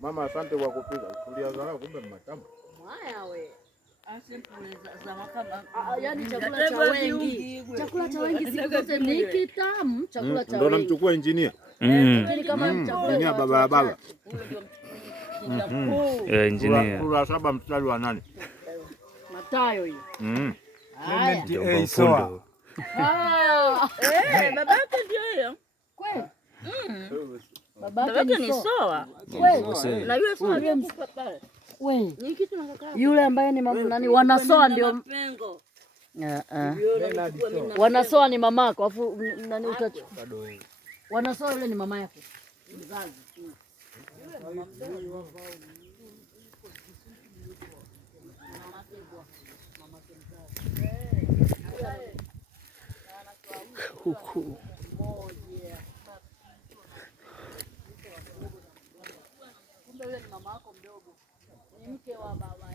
Mama, asante kwa kupika. Tulianza kumbe matamu. Haya we. Yaani chakula cha wengi. Chakula cha wengi siku zote ni kitamu. Chakula cha wengi. Ndio namchukua engineer. Engineer baba. Engineer. Sura 7 mstari wa 8. Mathayo hiyo. Clement Soa. Babake ndio hiyo. Kweli? Babake ni Soa. Kweli? Na yule Soa ndio pale. Wewe. Ni kitu nakaka. Yule ambaye ni mama nani wanasoa ndio. Wanasoa ni mamako afu nani utachukua. Wanasoa yule ni mama yako. Mzazi. Huku. Kumbe yule ni mama yako mdogo. Ni mke wa baba.